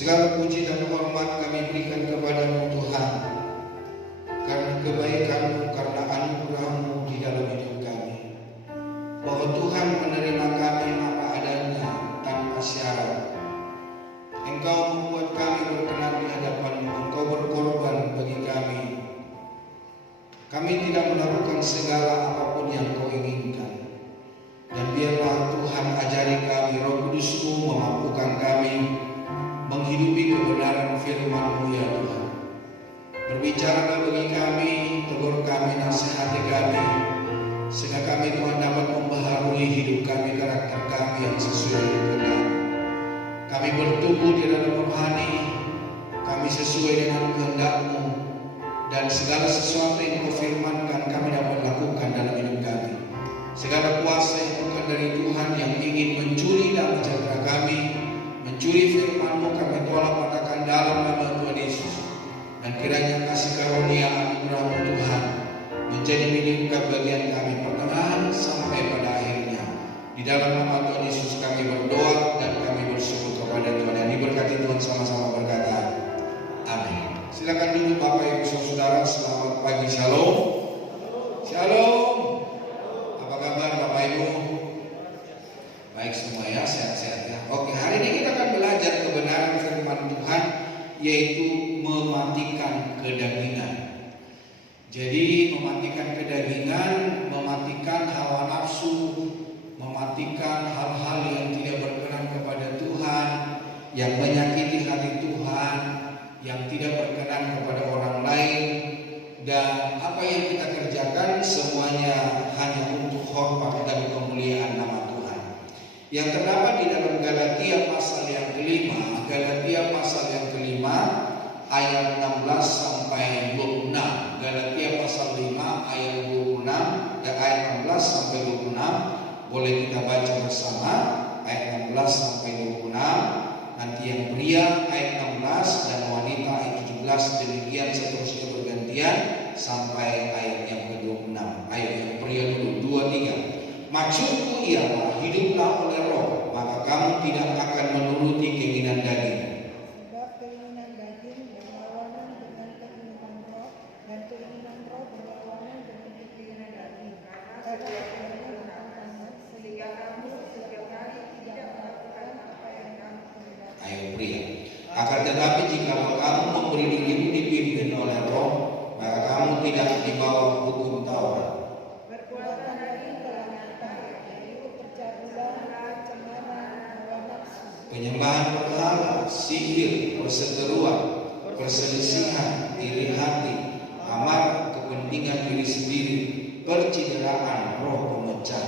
Segala puji dan hormat kami berikan kepada-Mu Tuhan, karena kebaikan-Mu, karena anugerah-Mu di dalam hidup kami. Bahwa Tuhan menerima kami apa adanya tanpa syarat. Engkau membuat kami berkenan di hadapan-Mu, Engkau berkorban bagi kami. Kami tidak melakukan segala apapun yang Kau inginkan. Dan biarlah Tuhan ajari kami, Roh Kudus-Mu memampukan kami menghidupi kebenaran firman-Mu ya Tuhan. Berbicaralah bagi kami, tegur kami, nasihati kami, sehingga kami Tuhan dapat membaharui hidup kami, karakter kami yang sesuai dengan kehendak. Kami bertumbuh di dalam rohani, kami sesuai dengan kehendak-Mu, dan segala sesuatu yang Kau firmankan kami dapat lakukan dalam hidup kami. Segala kuasa yang bukan dari Tuhan yang ingin mencuri damai sejahtera kami, mencuri firman-Mu, kami tolak katakan dalam nama Tuhan Yesus. Dan kiranya kasih karunia anugerah-Mu Tuhan menjadi milik bagian kami pertengahan sampai pada akhirnya. Di dalam nama Tuhan Yesus kami berdoa dan kami bersyukur kepada Tuhan. Dan diberkati Tuhan, sama-sama berkata amin. Silakan duduk Bapak Ibu Saudara. Selamat pagi, shalom. Shalom. Apa kabar Bapak Ibu? Baik semua ya, sehat-sehat ya. Oke, hari ini kita akan belajar kebenaran firman Tuhan, yaitu mematikan kedagingan. Jadi mematikan kedagingan, mematikan hawa nafsu, mematikan hal-hal yang tidak berkenan kepada Tuhan, yang menyakiti hati Tuhan, yang tidak berkenan kepada orang lain. Dan apa yang kita kerjakan semuanya hanya untuk hormat dan kemuliaan nama Tuhan. Yang terdapat di dalam Galatia pasal yang kelima, Galatia pasal yang kelima ayat 16 sampai 26. Galatia pasal 5 ayat 26 dan ayat 16 sampai 26. Boleh kita baca bersama ayat 16 sampai 26. Nanti yang pria ayat 16 dan wanita ayat 17, demikian seterusnya bergantian sampai ayat yang ke-26. Ayat yang pria dulu, 2, 3. Maksudku ialah hiduplah oleh Roh, maka kamu tidak akan menuruti keinginan daging. Sebab keinginan daging berlawanan dengan keinginan Roh, dan keinginan Roh berlawanan dengan keinginan daging. Karena keduanya bertentangan, sehingga kamu setiap hari tidak melakukan apa yang kamu kehendaki. Ayat pria. Akan tetapi jika kamu memberi dirimu dipimpin oleh Roh, maka kamu tidak di bawah hukum Taurat. Perbuatan daging telah nyata, yaitu percabulan, pencemaran, hawa nafsu, Penyembahan berhala, sihir, perseteruan, perselisihan, iri hati, amarah, kepentingan diri sendiri, percideraan, roh pemecah,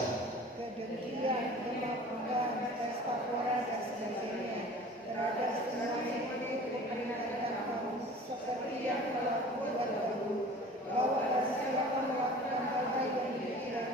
kedengkian, kemampuan, pesta pora, dan sebagainya. Terhadap semuanya itu kuperingatkan kamu, seperti yang telah kubuat dahulu, bahwa barang siapa melakukan hal baik yang dikira,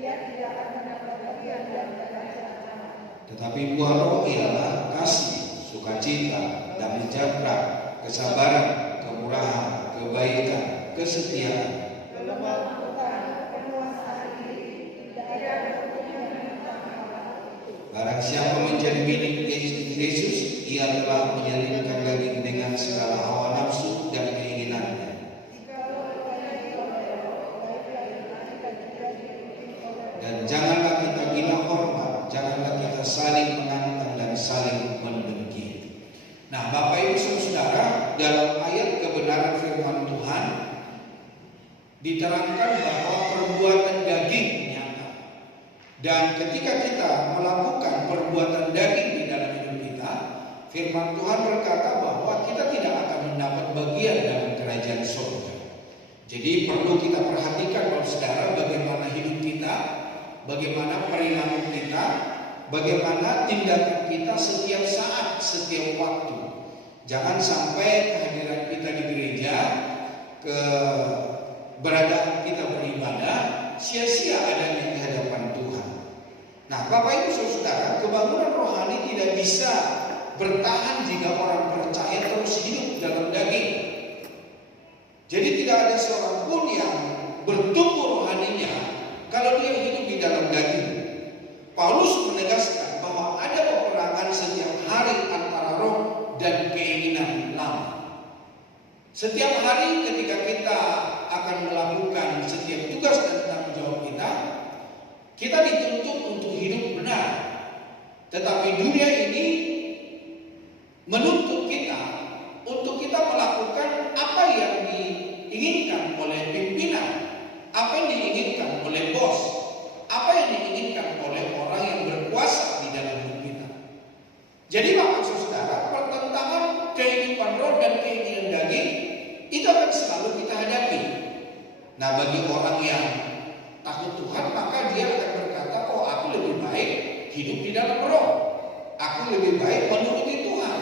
ia tidak akan dapat bagian dari kerajaan Allah. tetapi buah roh ialah kasih, sukacita, damai sejahtera, kesabaran, kemurahan, kebaikan, kesetiaan. Kelembutan, penguasaan diri, tidak ada bentuknya menentang hal itu. Barang siapa menjadi milik Yesus, ia telah menyalibkan daging dengan segala hawa nafsu dan keinginannya. Jikalau dilayani oleh Roh, baiklah kita juga dipimpin oleh Roh. Dan janganlah kita gila hormat, janganlah kita saling menantang dan saling mendengki. Nah, Bapak Ibu Saudara, dalam ayat kebenaran firman Tuhan diterangkan bahwa perbuatan daging nyata. Dan ketika kita melakukan perbuatan daging di dalam hidup kita, firman Tuhan berkata bahwa kita tidak akan mendapat bagian dalam kerajaan surga. Jadi perlu kita perhatikan Bapak Saudara, bagaimana hidup kita, bagaimana perilaku kita, bagaimana tindakan kita setiap saat, setiap waktu. Jangan sampai kehadiran kita di gereja, keberadaan kita beribadah sia-sia adanya di hadapan Tuhan. Nah, Bapak Ibu Saudara, kebangunan rohani tidak bisa bertahan jika orang percaya terus hidup dalam daging. Jadi tidak ada seorang pun yang bertumbuh rohaninya kalau dia hidup di dalam daging. Paulus menegaskan bahwa ada peperangan setiap hari antara roh dan keinginan. Setiap hari ketika kita akan melakukan setiap tugas dan tanggung jawab kita dituntut untuk hidup benar. Tetapi dunia ini menuntut kita untuk kita melakukan apa yang diinginkan oleh pimpinan, apa yang diinginkan oleh bos, apa yang diinginkan oleh orang yang berkuasa di dalam hidup kita. Jadi Bapak Saudara, pertentangan kehidupan roh dan keinginan daging itu akan selalu kita hadapi. Nah, bagi orang yang takut Tuhan, maka dia akan berkata, oh aku lebih baik hidup di dalam roh, aku lebih baik menuruti Tuhan.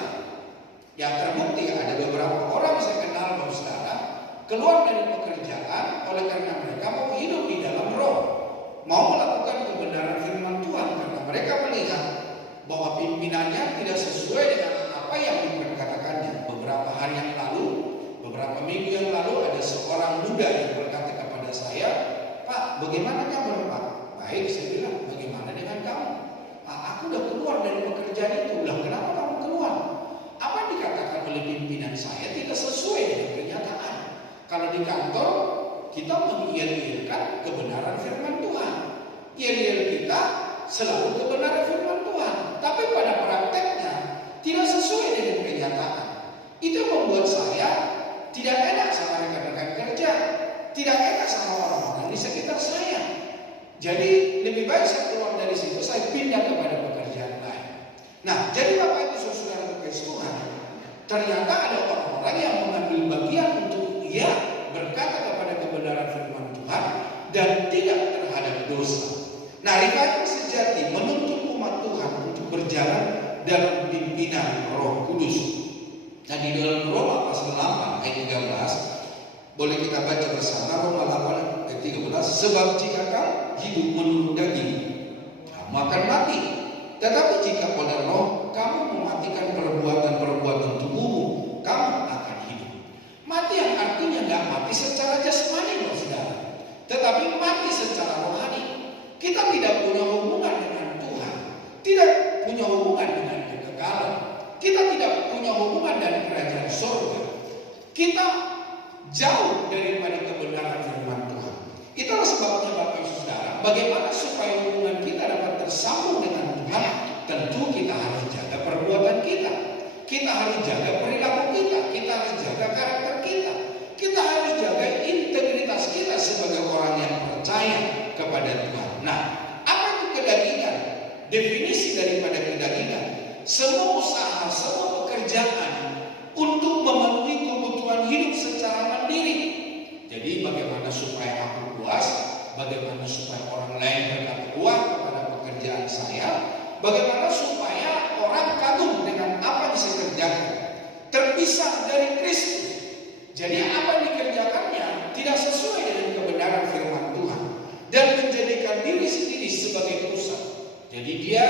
Yang terbukti ada beberapa orang saya kenal Bapak Saudara keluar dari pekerjaan oleh karena mereka mau hidup di dalam roh, mau melakukan kebenaran firman Tuhan, karena mereka melihat bahwa pimpinannya tidak sesuai dengan apa yang diperkatakannya. Beberapa hari yang lalu, beberapa minggu yang lalu, ada seorang muda yang berkata kepada saya, Pak, bagaimana kabar Pak? Baik, saya bilang, bagaimana dengan kamu? Pak, aku udah keluar dari pekerjaan itu. Udah, kenapa kamu keluar? Apa yang dikatakan oleh pimpinan saya tidak sesuai dengan kenyataan. Kalau di kantor, kita mengiyakan kebenaran firman Tuhan. Iya kita selalu kebenaran firman Tuhan. Tapi pada prakteknya tidak sesuai dengan kenyataan. Itu membuat saya tidak enak sama rekan-rekan kerja, tidak enak sama orang-orang di sekitar saya. Jadi lebih baik saya keluar dari situ, saya pindah kepada pekerjaan lain. Nah, jadi Bapak Ibu Saudara berkasih Tuhan, ternyata ada orang-orang yang mengambil bagian untuk berkata kepada kebenaran firman Tuhan dan tidak terhadap dosa. Nah, revival sejati menuntut umat Tuhan untuk berjalan dalam pimpinan Roh Kudus. Nah, di dalam Roma pasal 8 ayat 13 boleh kita baca bersama. Roma 8 ayat 13, sebab jika kamu hidup menurut daging, kamu akan mati. Tetapi jika oleh Roh kamu mematikan perbuatan-perbuatan tubuhmu, kamu akan hidup. Mati yang artinya nggak mati secara jasmani, saudara, tetapi mati secara rohani. Kita tidak punya hubungan dengan Tuhan, tidak punya hubungan dengan kekekalan, kita tidak punya hubungan dengan kerajaan surga. Kita jauh daripada kebenaran firman Tuhan. Itulah sebabnya Bapak Ibu Saudara, bagaimana supaya hubungan kita dapat tersambung dengan Tuhan? Tentu kita harus jaga perbuatan kita, kita harus jaga perilaku kita, kita harus jaga karakter kita, kita harus jaga integritas kita sebagai orang yang percaya kepada Tuhan. Nah, apa itu kedagingan? Definisi daripada kedagingan, semua usaha, semua pekerjaan untuk memenuhi kebutuhan hidup secara mandiri. Jadi bagaimana supaya aku puas, bagaimana supaya orang lain berkata puas kepada pekerjaan saya, bagaimana supaya orang kagum dengan apa yang saya kerjakan, terpisah dari Kristus. Jadi apa yang dikerjakannya tidak sesuai dengan kebenaran firman Tuhan dan menjadikan diri sendiri sebagai pusat. Jadi dia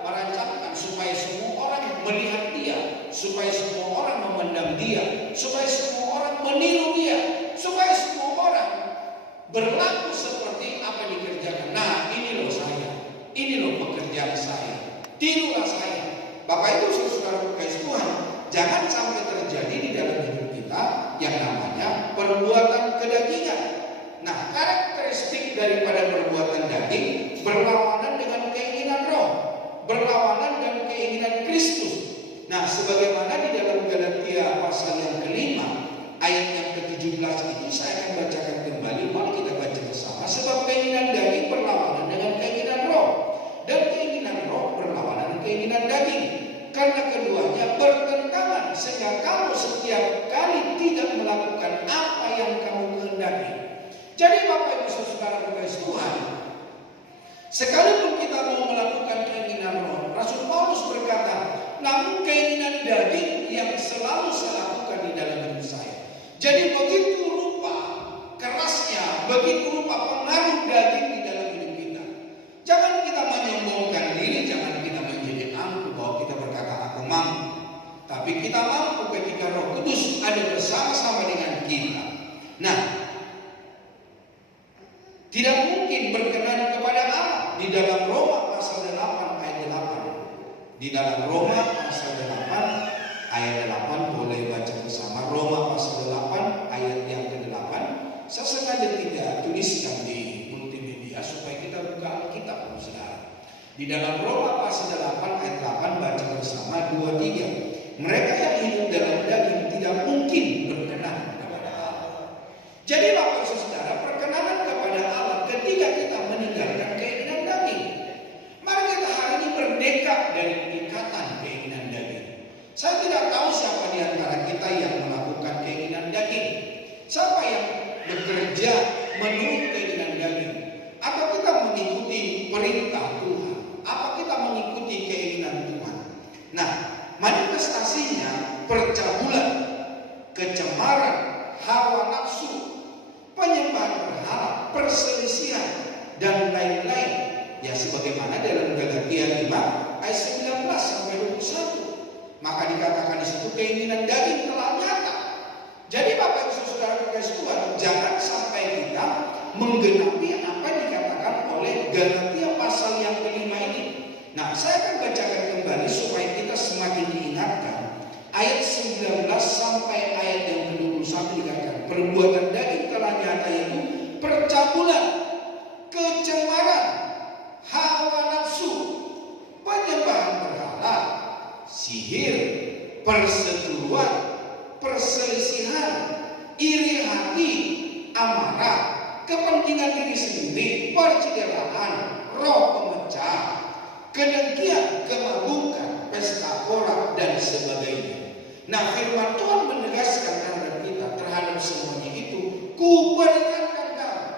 merancangkan supaya semua orang melihat dia, supaya semua orang memandang dia, supaya semua orang meniru dia, supaya semua orang berlaku seperti apa yang dikerjakan. Nah, ini loh saya, ini loh pekerjaan saya, tirulah saya. Bapak Ibu Saudara berkasih Tuhan, jangan sampai terjadi di dalam hidup kita yang namanya perbuatan kedagingan. Nah, karakteristik daripada perbuatan daging berlawanan dengan keinginan roh, berlawanan dengan keinginan Kristus. Nah, sebagaimana di dalam Galatia pasal yang kelima ayat yang ke-17 itu saya akan bacakan kembali. Mari kita baca bersama. Sebab keinginan daging berlawanan dengan keinginan roh, dan keinginan roh berlawanan dengan keinginan daging, karena keduanya bertentangan, sehingga kamu setiap kali tidak melakukan apa yang kamu kehendaki. Jadi Bapak Ibu Saudara berkasih Tuhan, sekalipun kita mau melakukan keinginan roh, Rasul Paulus berkata, namun keinginan daging yang selalu saya lakukan di dalam hidup saya. Jadi begitu rupa kerasnya, begitu rupa pengaruh daging di dalam hidup kita. Jangan kita menyombongkan diri, jangan kita menjadi angkuh bahwa kita berkata aku mampu. Tapi kita mampu ketika Roh Kudus ada bersama-sama dengan kita. Nah, tidak mungkin berkenan kepada Allah. Di dalam Roma pasal 8 ayat 8. Di dalam Roma pasal 8 ayat 8 boleh baca bersama. Roma pasal 8 percabulan, kecemaran, hawa nafsu, penyembahan berhala, perselisihan, dan lain-lain. Ya sebagaimana dalam Galatia 5 ayat 19 sampai 21. Maka dikatakan di situ keinginan daging telah nyata. Jadi Bapak Ibu Saudara kekasih Tuhan, jangan sampai kita menggenapi apa yang dikatakan oleh Galatia pasal yang kelima ini. Nah, saya akan bacakan kembali supaya kita semakin diingatkan. Ayat 19 sampai ayat yang ke-21 dikatakan, perbuatan daging telah nyata yaitu percabulan, kecemaran, hawa nafsu, penyembahan berhala, sihir, perseteruan, perselisihan, iri hati, amarah, kepentingan diri sendiri, percideraan, roh pemecah, kedengkian, kemabukan, pesta pora, dan sebagainya. Nah, firman Tuhan menegaskan terhadap kita, terhadap semuanya itu, kuperingatkan kamu.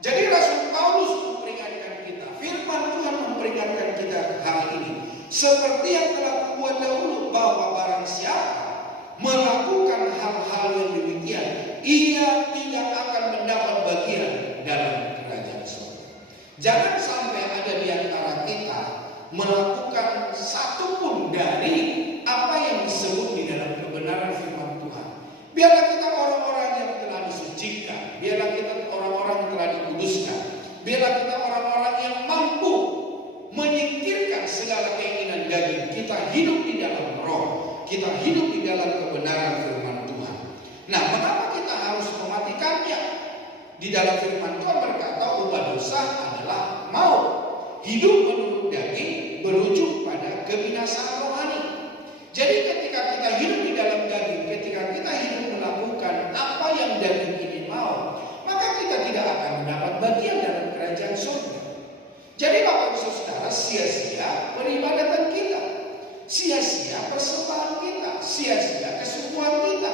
Jadi Rasul Paulus memperingatkan kita, firman Tuhan memperingatkan kita hal ini. Seperti yang telah kubuat dahulu, bahwa barang siapa melakukan hal-hal yang demikian, ia tidak akan mendapat bagian dalam kerajaan surga. Jangan sampai ada di antara kita melakukan satu pun dari apa yang disebut di dalam kebenaran firman Tuhan. Biarlah kita orang-orang yang telah disucikan, biarlah kita orang-orang yang telah dikuduskan, biarlah kita orang-orang yang mampu menyingkirkan segala keinginan daging. Kita hidup di dalam roh, kita hidup di dalam kebenaran firman Tuhan. Nah, mengapa kita harus mematikannya? Di dalam firman Tuhan berkata, upah dosa adalah maut. Hidup menurut daging berujung pada kebinasaan rohani. Jadi ketika kita hidup di dalam daging, ketika kita hidup melakukan apa yang daging ini mau, maka kita tidak akan mendapat bagian dalam kerajaan surga. Jadi Bapak Ibu Saudara, sia-sia peribadatan kita, sia-sia persembahan kita, sia-sia kesungguhan kita.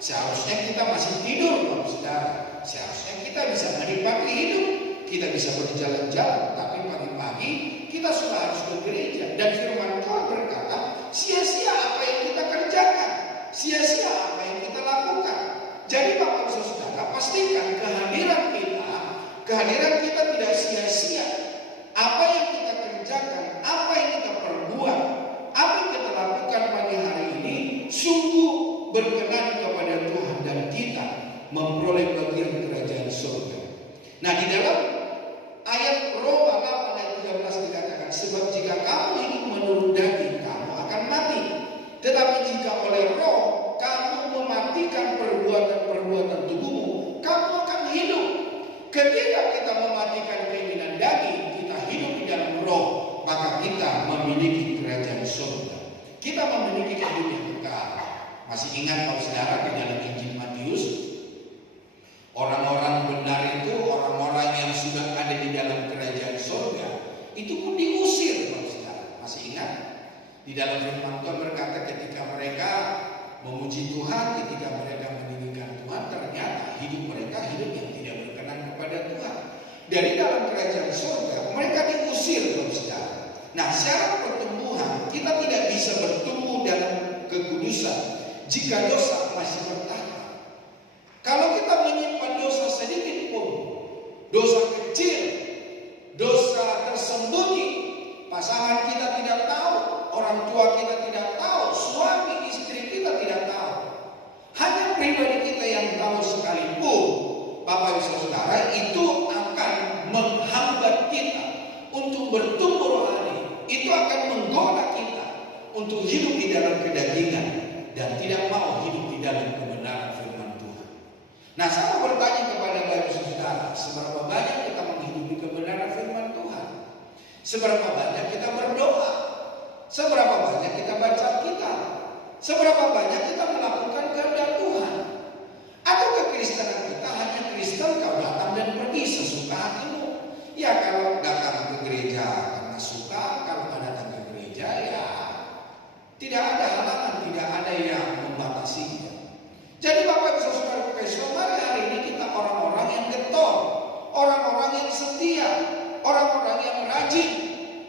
Seharusnya kita masih tidur Bapak Saudara. Seharusnya kita bisa menikmati hidup, kita bisa berjalan-jalan, tapi pagi-pagi kita sudah harus ke gereja. Dan firman Tuhan berkata, sia-sia apa yang kita kerjakan, sia-sia apa yang kita lakukan. Jadi Bapak Ibu Saudara, pastikan kehadiran kita tidak sia-sia. Apa yang kita kerjakan, apa yang kita perbuat, apa yang kita lakukan pagi hari ini sungguh berkenan kepada Tuhan dan kita memperoleh bagian kerajaan surga. Nah, di dalam ayat Roma 8 ayat 13 dikatakan, sebab jika kamu hidup menurut daging, kamu akan mati. Tetapi jika oleh roh kamu mematikan perbuatan-perbuatan tubuhmu, kamu akan hidup. Ketika kita mematikan keinginan daging, kita hidup di dalam roh, maka kita memiliki kerajaan surga. Kita memiliki hidup yang kekal. Masih ingat Bapak Saudara di dalam Injil Matius, orang-orang benar itu, orang-orang yang sudah ada di dalam kerajaan surga, itu pun diusir Bapak Saudara. Masih ingat? Di dalam firman Tuhan berkata ketika mereka memuji Tuhan, ketika mereka meninggikan Tuhan, ternyata hidup mereka hidup yang tidak berkenan kepada Tuhan. Dari dalam kerajaan surga mereka diusir Bapak Saudara. Nah, syarat pertumbuhan, kita tidak bisa bertumbuh dalam kekudusan jika dosa masih bertahan. Kalau kita menyimpan dosa sedikit pun, dosa kecil, dosa tersembunyi, pasangan kita tidak tahu, orang tua kita tidak tahu, suami istri kita tidak tahu, hanya pribadi kita yang tahu sekalipun, Bapak Ibu Saudara, itu akan menghambat kita untuk bertumbuh rohani. Itu akan menggoda kita untuk hidup di dalam kedagingan dan tidak mau hidup di dalam kebenaran firman Tuhan. Nah, saya mau bertanya kepada Bapak Ibu Saudara, seberapa banyak kita menghidupi kebenaran firman Tuhan? Seberapa banyak kita berdoa? Seberapa banyak kita baca Alkitab? Seberapa banyak kita melakukan kehendak Tuhan? Atau kekristenan kita hanya Kristen kau datang dan pergi sesuka hatimu? Ya, kalau datang ke gereja karena suka, kalau nggak datang ke gereja ya tidak ada halangan, tidak ada yang membatasinya. Jadi Bapak Ibu Saudara kekasih, mari hari ini kita orang-orang yang getol, orang-orang yang setia, orang-orang yang rajin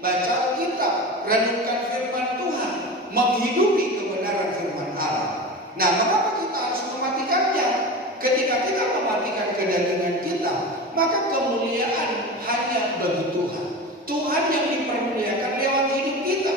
baca Alkitab, renungkan firman Tuhan, menghidupi kebenaran firman Allah. Nah, mengapa kita harus mematikannya? Ketika kita mematikan kedagingan kita, maka kemuliaan hanya bagi Tuhan. Tuhan yang dipermuliakan lewat hidup kita.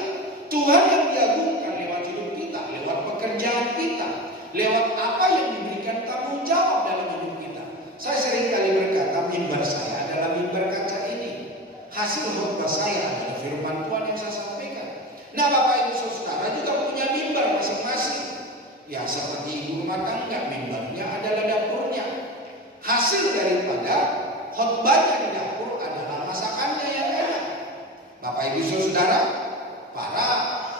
Tuhan yang diagungkan lewat hidup kita, lewat pekerjaan kita, lewat apa yang diberikan tanggung jawab dalam hidup kita. Saya sering kali berkata, mimbar saya adalah mimbar kaca ini. Hasil khotbah saya adalah firman Tuhan yang saya sampaikan. Nah, Bapak Ibu Saudara juga punya mimbar masing-masing. Ya, seperti ibu rumah tangga, mimbarnya adalah dapurnya. Hasil daripada khotbahnya di dapur adalah masakannya yang enak. Bapak Ibu Saudara, para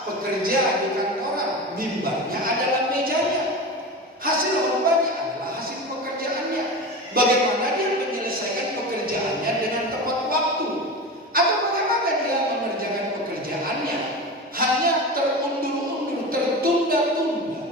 pekerja di kantoran, mimbarnya adalah mejanya. Hasil khotbahnya adalah hasil pekerjaannya. Bagaimana dia menyelesaikan pekerjaannya dengan tepat waktu, atau bagaimana dia mengerjakan pekerjaannya hanya terundur-undur, tertunda-tunda.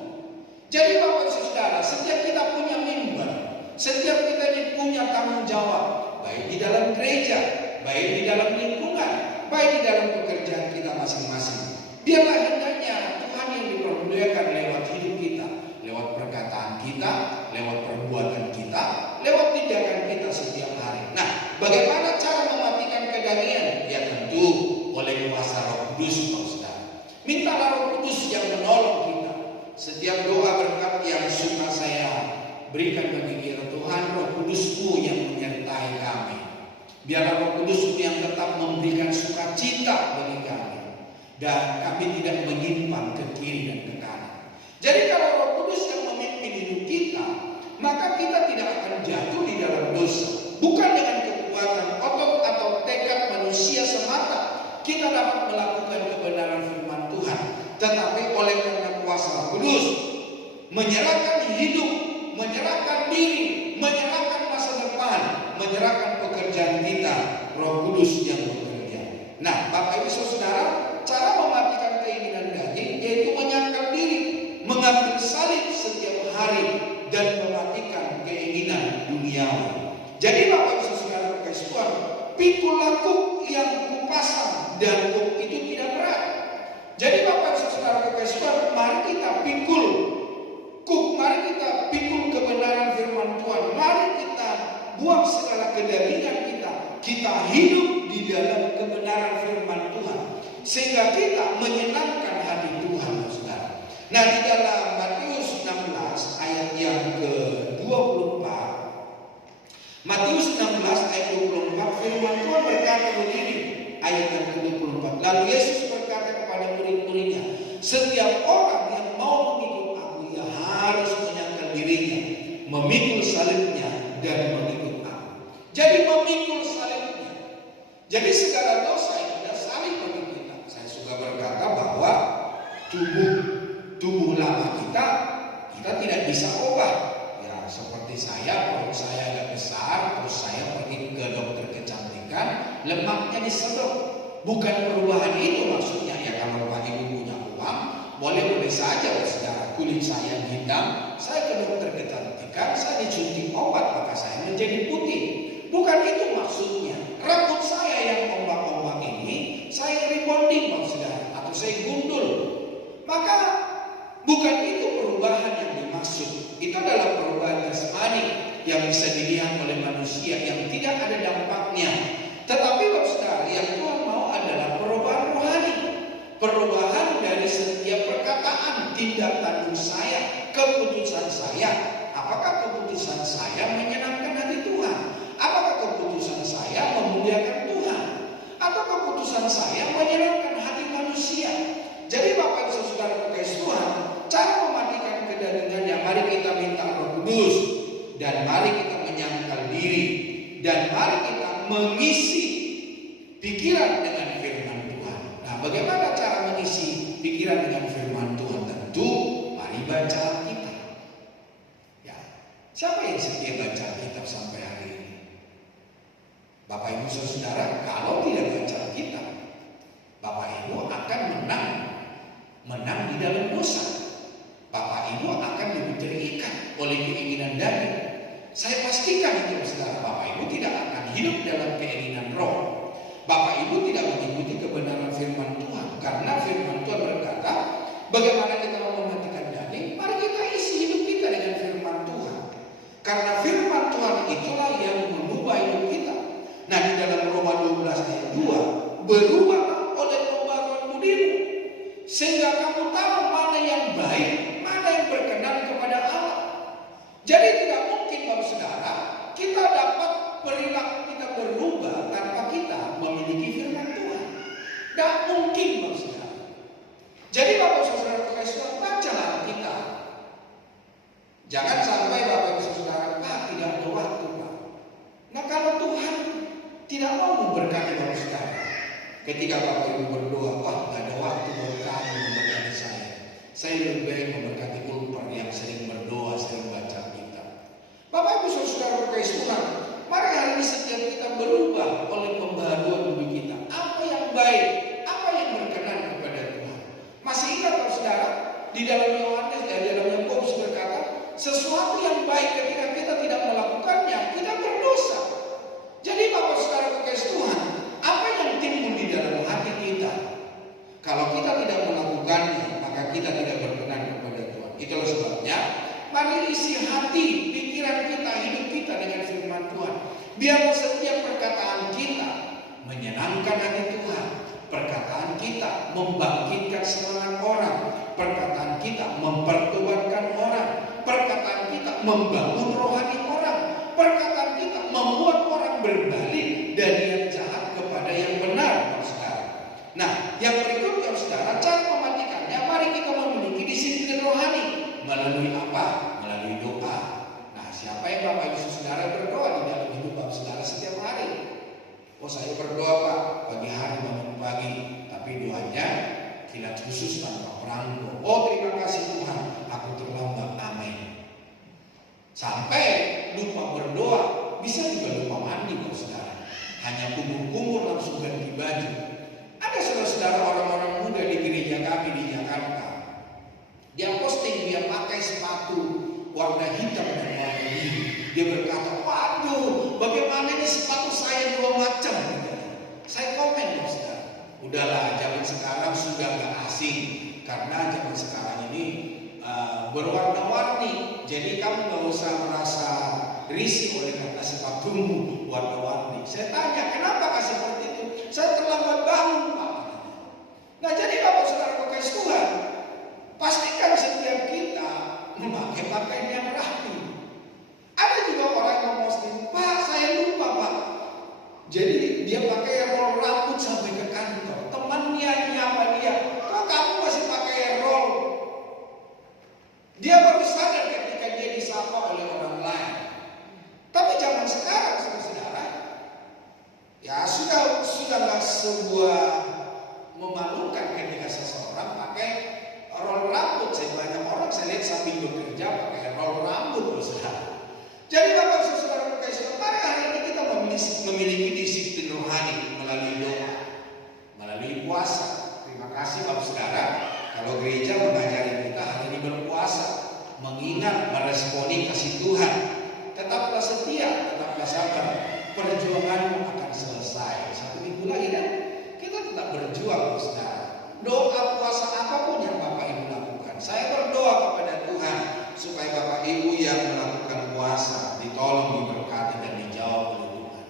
Jadi Bapak Saudara, setiap kita punya mimbar, setiap kita ini punya tanggung jawab, baik di dalam gereja, baik di dalam lingkungan, baik di dalam pekerjaan kita masing-masing. Biarlah hendaknya Tuhan yang dipermuliakan lewat hidup kita, lewat perkataan kita, lewat perbuatan kita, lewat tindakan kita setiap hari. Nah, bagaimana cara mematikan kedagingan? Ya tentu oleh kuasa Roh Kudus, Saudara. Mintalah Roh Kudus yang menolong kita. Setiap doa berkat yang suka saya berikan bagi kita, Tuhan, Roh Kudus-Mu yang menyertai kami. Biarlah Roh Kudus-Mu yang tetap memberikan sukacita bagi kami, dan kami tidak menyimpang ke kiri dan ke kanan. Jadi kalau Roh Kudus yang memimpin hidup kita, maka kita tidak akan jatuh di dalam dosa. Bukan dengan kekuatan otot atau tekad manusia semata kita dapat melakukan kebenaran firman Tuhan, tetapi oleh karena kuasa Roh Kudus, menyerahkan hidup, menyerahkan diri, menyerahkan masa depan, menyerahkan pekerjaan kita, Roh Kudus yang bekerja. Nah, Bapak Ibu Saudara, cara mematikan keinginan daging yaitu menyangkal diri, mengambil salib setiap hari, dan mematikan keinginan duniawi. Jadi Bapak Ibu Saudara berkasih Tuhan, pikulah kuk yang kupasang, dan kuk itu tidak berat. Jadi Bapak Ibu Saudara berkasih Tuhan, mari kita pikul kuk, mari kita pikul kebenaran firman Tuhan, mari kita buang segala kedagingan kita. Kita hidup di dalam kebenaran firman Tuhan, sehingga kita menyenangkan hati Tuhan, Saudara. Nah, di dalam Matius 16 ayat yang ke-24, Matius 16 ayat 24, firman Tuhan berkata begini, ayat yang ke-24. Lalu Yesus berkata kepada murid-muridnya, setiap orang yang mau mengikut aku, ia harus menyangkal dirinya, memikul salibnya, dan mengikut aku. Jadi memikul salibnya. Jadi segala dosa itu sudah salib bagi kita. Saya suka berkata bahwa tubuh lama kita tidak bisa ubah. Ya, seperti saya, perut saya agak besar, terus saya pergi ke dokter kecantikan, lemaknya disedot. Bukan perubahan itu maksudnya. Ya, kalau Pak Ibu punya uang, boleh saja, Saudara. Kulit saya hitam, saya ke dokter kecantikan, saya disuntik obat, maka saya menjadi putih. Bukan itu maksudnya. Rambut saya yang ombak-ombak ini, saya rebonding, Saudara, atau saya gundul. Maka bukan itu perubahan yang dimaksud. Itu adalah perubahan jasmani yang bisa dilihat oleh manusia yang tidak ada dampaknya. Tetapi Saudara, yang Tuhan mau adalah perubahan rohani. Perubahan dari setiap perkataan, tindak tanduk saya, keputusan saya. Apakah keputusan saya menyenangkan hati Tuhan? Apakah keputusan saya memuliakan Tuhan? Atau keputusan saya menyenangkan hati manusia? Jadi Bapak Ibu Saudara berkasih Tuhan, cara mematikan kedagingannya, mari kita minta Roh Kudus, dan mari kita menyangkal diri, dan mari kita mengisi pikiran dengan firman Tuhan. Nah, bagaimana cara mengisi pikiran dengan firman Tuhan? Tentu mari baca Alkitab. Ya, siapa yang setia baca Alkitab sampai hari ini? Bapak Ibu Saudara, kalau tidak baca Alkitab, Bapak Ibu akan menang di dalam dosa. Bapak Ibu akan dibuterikan oleh keinginan daging. Saya pastikan itu, Saudara, Bapak Ibu tidak akan hidup dalam keinginan roh. Bapak Ibu tidak mengikuti kebenaran firman Tuhan, karena firman Tuhan berkata, bagaimana kita mau mematikan daging? Mari kita isi Jangan sampai Bapak Ibu Saudara, Pak, tidak ada waktu, Pak. Nah, kalau Tuhan tidak mau memberkati Bapak Saudara, ketika Bapak Ibu berdoa, wah, nggak ada waktu buat kamu memberkati saya lebih baik memberkati Ulper yang sering berdoa, sering baca kitab. Bapak Ibu Saudara berkait Tuhan, mari hari ini setiap kita berubah oleh pembaharuan bumi kita. Apa yang baik, apa yang berkenan kepada Tuhan. Masih ingat Bapak Saudara, di dalam Yohanes, di dalam Yakobus berkata, sesuatu yang baik ketika kita tidak melakukannya, kita berdosa. Jadi Bapak Saudara berkait Tuhan, apa yang timbul di dalam hati kita, kalau kita tidak melakukannya, maka kita tidak berkenan kepada Tuhan. Itulah sebabnya, mari isi hati, pikiran kita, hidup kita dengan firman Tuhan. Biarlah setiap perkataan kita menyenangkan hati Tuhan. Perkataan kita membangkitkan semangat orang. Perkataan kita mempertobatkan orang. Perkataan kita membangun rohani orang. Perkataan kita membuat orang berbalik dari yang jahat kepada yang benar, saudara. Nah, yang berikutnya, saudara, cara mematikannya, mari kita memiliki disiplin rohani. Melalui apa? Melalui doa. Nah, siapa yang Bapak Ibu Saudara berdoa di dalam hidup Bapak Saudara setiap hari? Oh, saya berdoa, Pak, pagi hari bangun pagi, tapi doanya kilat khusus tanpa perangko. Oh, terima kasih Tuhan, aku terlambat, amin. Sampai lupa berdoa, bisa juga lupa mandi, Bapak Saudara. Hanya kumur-kumur langsung ganti baju. Ada saudara-saudara orang-orang muda di gereja kami di Jakarta. Dia posting, dia pakai sepatu warna hitam dan warna biru. Dia berkata, waduh, bagaimana ini sepatu saya dua macam. Saya komen, saudara, udahlah, zaman sekarang sudah gak asing. Karena zaman sekarang ini berwarna-warni. Jadi kamu gak usah merasa risih oleh karena sepatumu warna-warni. Saya tanya, kenapa seperti itu? Saya terlambat bangun, Pak. Nah, jadi Bapak Saudara pakai Tuhan, pastikan setiap kita memakai pakaian yang rapi. Ada juga orang yang posting, Pak, saya lupa, Pak. Jadi dia pakai roll rambut sampai ke kantor. Temannya nyapa dia, kok kamu masih pakai roll? Dia baru sadar ketika dia disapa oleh orang lain. Tapi zaman sekarang, saudara, ya sudah nggak sebuah memalukan ketika seseorang pakai roll rambut. Saya banyak orang saya lihat sambil bekerja pakai roll rambut, saudara. Jadi Bapak Saudara pakai mari hari ini kita memiliki disiplin rohani melalui doa, melalui puasa. Terima kasih Bapak Saudara. Kalau gereja mengajari kita hari ini berpuasa, mengingat, meresponi kasih Tuhan. Tetaplah setia, tetaplah sabar. Perjuanganmu akan selesai. 1 minggu lagi kan? Kita tetap berjuang, saudara. Doa puasa apapun yang Bapak Ibu lakukan, saya berdoa kepada Tuhan supaya Bapak Ibu yang melakukan puasa ditolong, diberkati dan dijawab oleh Tuhan.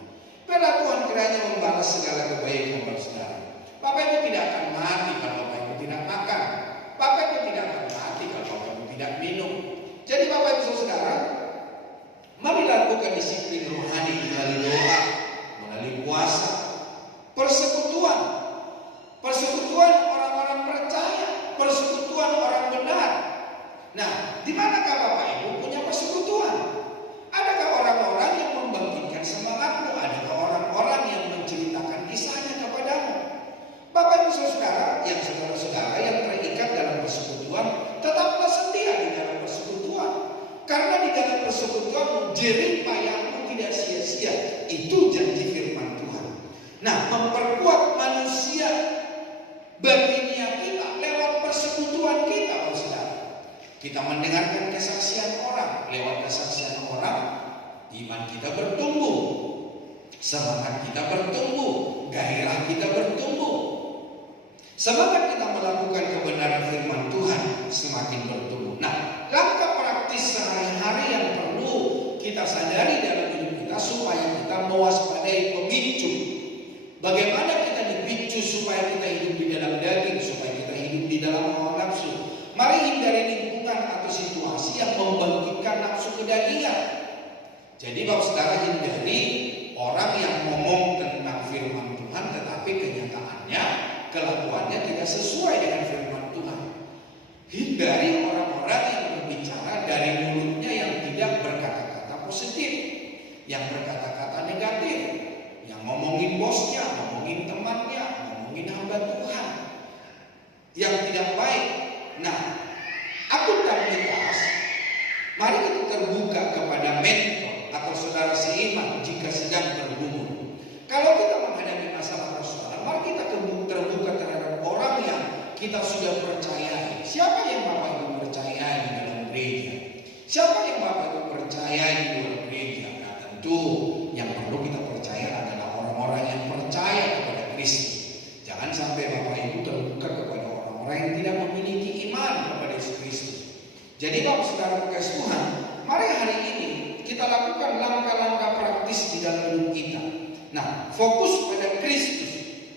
Biarlah Tuhan kiranya membalas segala kebaikan Bapak Saudara. Bapak Ibu tidak akan mati kalau Bapak Ibu tidak makan. Bapak Ibu tidak akan mati kalau Bapak Ibu tidak minum. Jadi Bapak Ibu Saudara, mari lakukan disiplin rohani melalui doa, melalui puasa, persekutuan orang-orang percaya, persekutuan orang benar. Nah, di manakah Bapak Ibu punya persekutuan? Adakah orang-orang yang membangkitkan semangatmu? Adakah orang-orang yang menceritakan kisahnya kepadamu? Bapak Ibu Saudara, yang saudara-saudara yang terikat dalam persekutuan, tetaplah setia di dalam persekutuan. Karena di dalam persekutuan jerih payahmu tidak sia-sia. Itu janji firman Tuhan. Nah, memperkuat manusia batinia kita lewat persekutuan kita, saudara. Kita mendengarkan kesaksian orang. Lewat kesaksian orang, iman kita bertumbuh, semangat kita bertumbuh, gairah kita bertumbuh. Semangat kita melakukan kebenaran firman Tuhan semakin bertumbuh. Nah, langkah praktis sehari-hari yang perlu kita sadari dalam hidup kita supaya kita mewaspadai pemicu. Bagaimana kita dipicu supaya kita hidup di dalam daging, supaya kita hidup di dalam hawa nafsu. Mari hindari lingkungan atau situasi yang membangkitkan nafsu kedagingan. Jadi Bapak Saudara, hindari orang yang ngomong tentang firman Tuhan tetapi kenyataannya, kelakuannya tidak sesuai dengan firman Tuhan. Hindari orang-orang yang berbicara dari mulutnya Siapa yang Bapak Ibu percaya di luar gereja? Nah, tentu yang perlu kita percaya adalah orang-orang yang percaya kepada Kristus. Jangan sampai Bapak Ibu terbuka kepada orang-orang yang tidak memiliki iman kepada Yesus Kristus. Jadi Bapak Saudara kasih Tuhan, mari hari ini kita lakukan langkah-langkah praktis di dalam hidup kita. Nah, fokus pada Kristus.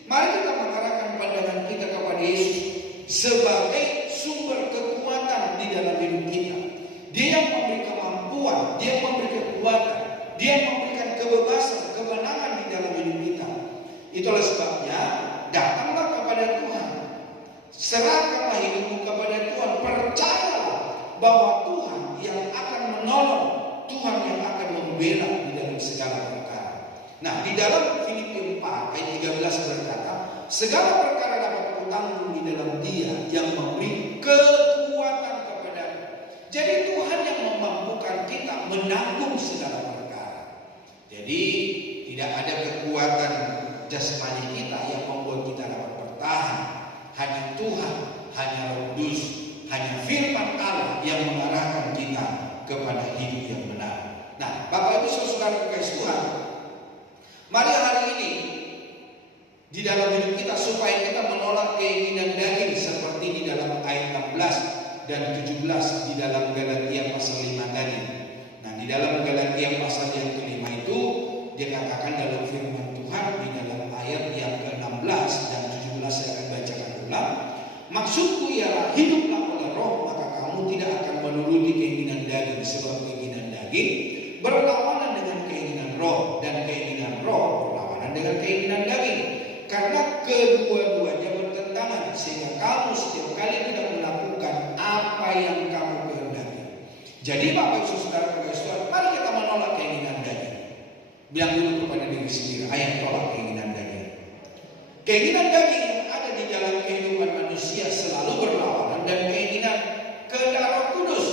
Mari kita mengarahkan pandangan kita kepada Yesus sebagai sumber kekuatan di dalam hidup kita. Dia yang memberi kemampuan, dia yang memberi kekuatan, dia yang memberikan kebebasan, kemenangan di dalam hidup kita. Itulah sebabnya datanglah kepada Tuhan, serahkanlah hidupmu kepada Tuhan, percayalah bahwa Tuhan yang akan menolong, Tuhan yang akan membela di dalam segala perkara. Nah, di dalam Filipi 4 ayat 13 berkata, segala perkara dapat kutanggung di dalam Dia yang memberi kekuatan kepadaku. Jadi Tuhan yang memampukan kita menanggung segala perkara. Jadi tidak ada kekuatan jasmani kita yang membuat kita dapat bertahan. Hanya Tuhan, hanya Roh Kudus, hanya firman Allah yang mengarahkan kita kepada hidup yang benar. Nah, Bapak Ibu Saudara kasih Tuhan, mari hari ini di dalam hidup kita supaya kita menolak keinginan daging seperti di dalam ayat 16 dan 17 di dalam Galatia pasal 5 tadi. Nah, di dalam Galatia pasal yang kelima itu dia katakan dalam firman Tuhan di dalam ayat yang ke-16 dan 17 saya akan bacakan ulang. Maksudku ialah hiduplah oleh Roh, maka kamu tidak akan menuruti keinginan daging, sebab keinginan daging berlawanan dengan keinginan Roh, dan keinginan Roh berlawanan dengan keinginan daging. Karena kedua-duanya bertentangan, sehingga kamu setiap kali tidak melakukan apa yang kamu kehendaki. Jadi Bapak Ibu Saudara Tuhan, mari kita menolak keinginan daging. Bilang dulu kepada diri sendiri, ayo tolak keinginan daging. Keinginan daging yang ada di dalam kehidupan manusia selalu berlawanan dan keinginan kehendak Roh Kudus.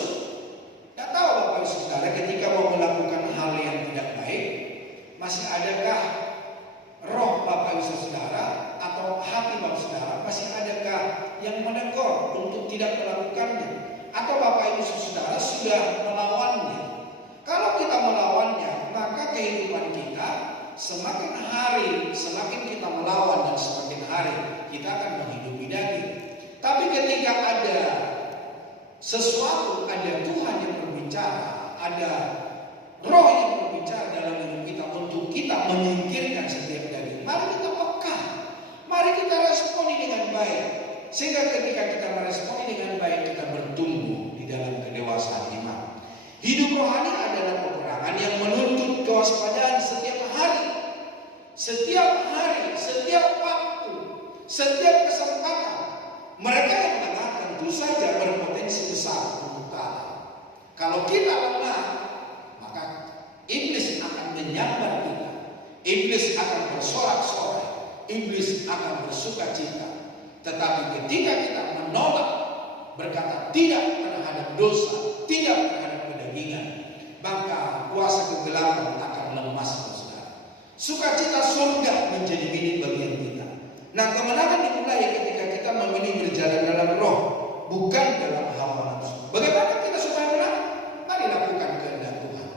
Tak tahu Bapak Ibu Saudara, ketika mau melakukan hal yang tidak baik, masih adakah roh Bapak Ibu Saudara atau hati Bapak Saudara, masih adakah yang menegur untuk tidak melakukannya? Atau Bapak Ibu Saudara sudah melawannya? Kalau kita melawannya, maka kehidupan kita semakin hari, semakin kita melawan dan semakin hari kita akan menghidupi daging. Tapi ketika ada sesuatu, ada Tuhan yang berbicara, ada roh yang berbicara dalam hidup kita untuk kita menyingkirkan setiap daging, mari kita peka, mari kita responi dengan baik, sehingga ketika kita meresponi dengan baik, kita bertumbuh di dalam kedewasaan iman. Hidup rohani adalah peperangan yang menuntut kewaspadaan setiap hari, setiap waktu, setiap kesempatan. Mereka yang lemah tentu saja berpotensi besar untuk kalah. Kalau kita lemah, maka iblis akan menyambar kita, iblis akan bersorak-sorai, iblis akan bersuka cita. Tetapi ketika kita menolak, berkata tidak terhadap dosa, tidak terhadap kedagingan, maka kuasa kegelapan akan lemas, saudara. Sukacita surga menjadi milik bagian kita. Nah, kemenangan dimulai ketika kita memilih berjalan dalam roh, bukan dalam hawa nafsu. Bagaimana kita supaya menang? Mari lakukan kehendak Tuhan.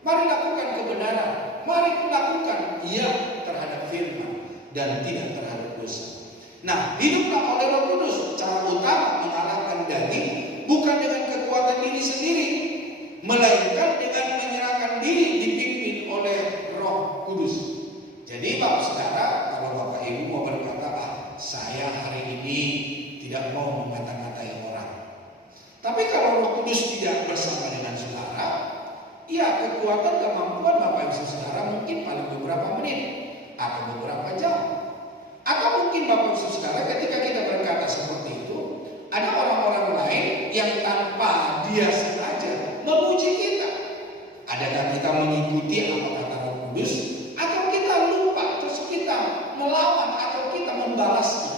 Mari lakukan kebenaran. Mari lakukan iya terhadap firman dan tidak terhadap dosa. Nah, hiduplah oleh Roh Kudus. Cara utama mengalahkan daging bukan dengan kekuatan diri sendiri, melainkan dengan menyerahkan diri dipimpin oleh Roh Kudus. Jadi Bapak Saudara, kalau Bapak Ibu mau berkata, saya hari ini tidak mau mengata-ngatai orang. Tapi kalau Roh Kudus tidak bersama dengan saudara, ya kekuatan kemampuan Bapak Ibu Saudara mungkin paling beberapa menit atau beberapa jam. Atau mungkin Bapak Ibu Saudara ketika kita berkata seperti itu, ada orang-orang lain yang tanpa dia sengaja memuji kita. Adakah kita mengikuti apa kata Roh Kudus, atau kita lupa terus kita melawan atau kita membalasnya?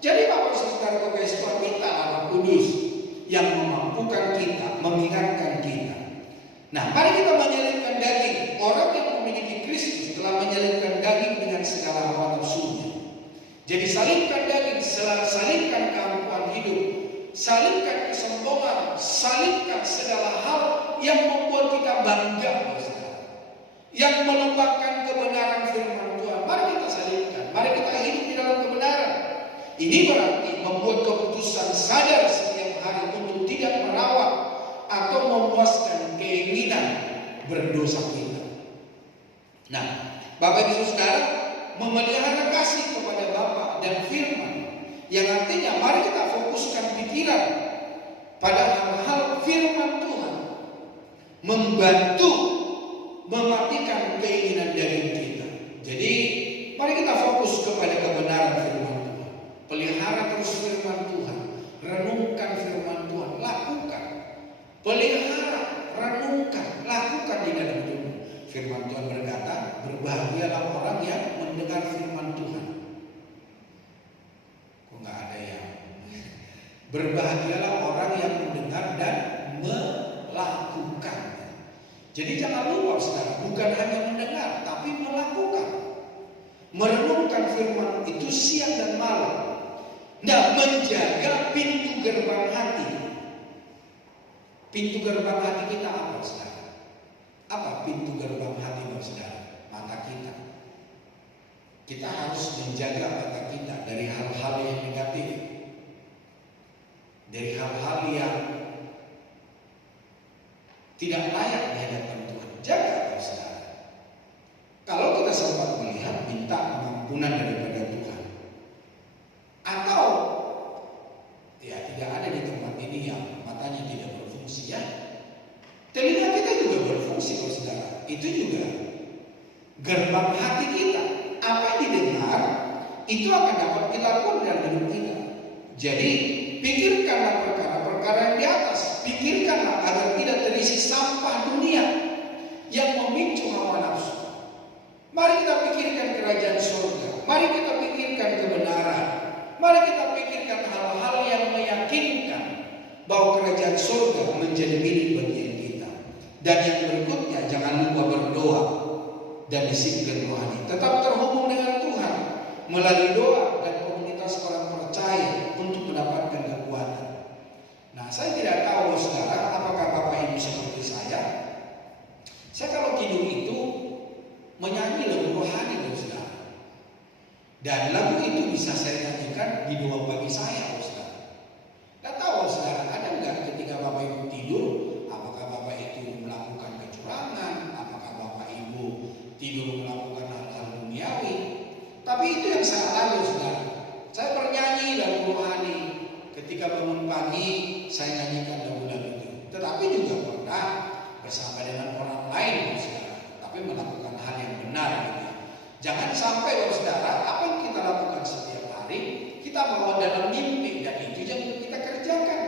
Jadi Bapak Ibu Saudara kasih Tuhan, minta Roh Kudus yang memampukan kita, mengingatkan kita. Nah, mari kita menyelipkan daging. Orang yang memiliki Kristus telah menyelipkan daging dengan segala hawa nafsunya. Jadi salibkan daging, salibkan keangkuhan hidup, salibkan kesombongan, salibkan segala hal yang melupakan kebenaran firman Tuhan. Mari kita salibkan, mari kita hidup di dalam kebenaran. Ini berarti membuat keputusan sadar setiap hari untuk tidak merawat atau memuaskan keinginan berdosa kita. Nah, Bapak Ibu Saudara, memelihara kasih kepada Bapa dan firman, yang artinya mari kita fokuskan pikiran pada hal-hal firman Tuhan, membantu mematikan keinginan dari kita. Jadi mari kita fokus kepada kebenaran firman Tuhan. Pelihara terus firman Tuhan, renungkan firman Tuhan, lakukan. Pelihara, renungkan, lakukan di dalam hidupmu. Firman Tuhan berkata, berbahagialah orang yang mendengar firman Tuhan. Kok nggak ada yang? Berbahagialah orang yang mendengar dan melakukan. Jadi jangan lupa saudara, bukan hanya mendengar, tapi melakukan. Merenungkan firman itu siang dan malam. Nah, menjaga pintu gerbang hati. Pintu gerbang hati kita apa saudara? Apa pintu gerbang hati saudara? Mata kita. Kita harus menjaga mata kita dari hal-hal yang negatif, dari hal-hal yang tidak layak di hadapan Tuhan. Jaga saudara. Kalau kita sempat melihat, minta pengampunan daripada Tuhan. Atau ya tidak ada di tempat ini yang matanya tidak berfungsi ya. Telinga kita juga berfungsi saudara. Itu juga gerbang hati kita. Apa yang didengar itu akan dapat kita lakukan dalam hidup kita. Jadi pikirkanlah perkara-perkara yang di atas. Pikirkanlah agar tidak terisi sampah dunia yang memicu hawa nafsu. Mari kita pikirkan kerajaan surga. Mari kita pikirkan kebenaran. Mari kita pikirkan hal-hal yang meyakinkan bahwa kerajaan surga menjadi milik bagian kita. Dan yang berikutnya, jangan lupa berdoa dan disiplin rohani. Tetap terhubung dengan Tuhan melalui doa dan komunitas orang percaya untuk mendapatkan kekuatan. Nah, saya tidak tahu saudara, apakah Bapak Ibu seperti saya? Saya kalau tidur itu menyanyi lagu rohani saudara. Dan lagu itu bisa saya nyanyikan di doa pagi saya saudara. Tidak tahu saudara, ada nggak ketika Bapak Ibu tidur, apakah Bapak itu melakukan kecurangan, apakah Bapak Ibu tidur melakukan hal-hal duniawi? Tapi itu yang saya alami saudara. Saya bernyanyi lagu rohani. Ketika bangun pagi, saya nyanyikan lagu-lagu itu. Tetapi juga pernah bersama dengan orang lain saudara, tapi melakukan hal yang benar gitu. Jangan sampai saudara, apa yang kita lakukan setiap hari kita bawa dalam mimpi dan itu jangan kita kerjakan.